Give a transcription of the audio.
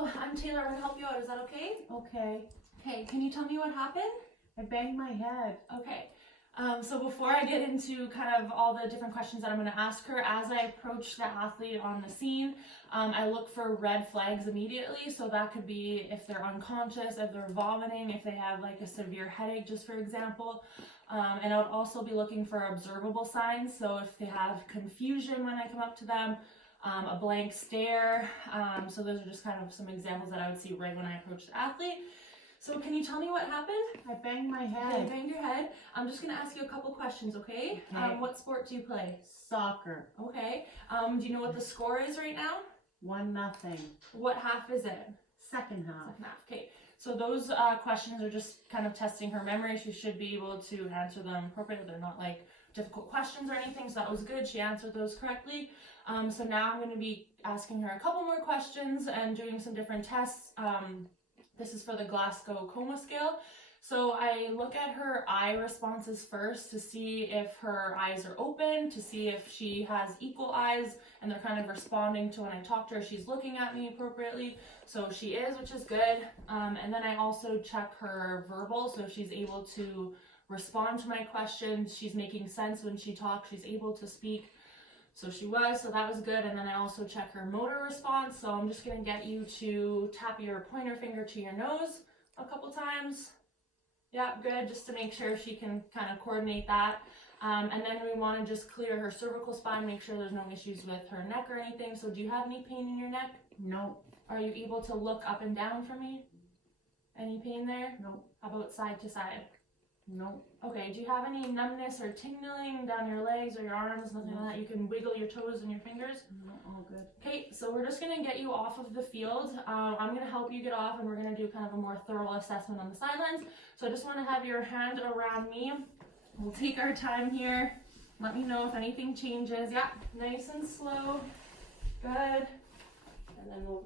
Hello, I'm Taylor. I'm going to help you out. Is that okay? Okay. Okay, can you tell me what happened? I banged my head. Okay. So before I get into kind of all the different questions that I'm going to ask her, as I approach the athlete on the scene, I look for red flags immediately. So that could be if they're unconscious, if they're vomiting, if they have like a severe headache, just for example. And I would also be looking for observable signs. So if they have confusion when I come up to them, a blank stare. So those are just kind of some examples that I would see right when I approach the athlete. So can you tell me what happened? I banged my head. Okay, you banged your head. I'm just going to ask you a couple questions, okay? Okay. What sport do you play? Soccer. Okay. Do you know what the score is right now? 1-0. What half is it? Second half. Second half. Okay. So those questions are just kind of testing her memory. She should be able to answer them appropriately. They're not like difficult questions or anything, so that was good. She answered those correctly. So now I'm going to be asking her a couple more questions and doing some different tests. This is for the Glasgow Coma Scale. So I look at her eye responses first to see if her eyes are open, to see if she has equal eyes and they're kind of responding to when I talk to her, she's looking at me appropriately. So she is, which is good. And then I also check her verbal, so she's able to respond to my questions. She's making sense when she talks, she's able to speak. So she was, so that was good. And then I also check her motor response. So I'm just going to get you to tap your pointer finger to your nose a couple times. Yeah, good, just to make sure she can kind of coordinate that. And then we want to just clear her cervical spine, make sure there's no issues with her neck or anything. So do you have any pain in your neck? No. Are you able to look up and down for me? Any pain there? No. How about side to side? No. Okay, do you have any numbness or tingling down your legs or your arms, nothing like that? You can wiggle your toes and your fingers? No, all good. Okay, so we're just going to get you off of the field. I'm going to help you get off, and we're going to do kind of a more thorough assessment on the sidelines. So I just want to have your hand around me. We'll take our time here. Let me know if anything changes. Yeah, nice and slow. Good. And then we'll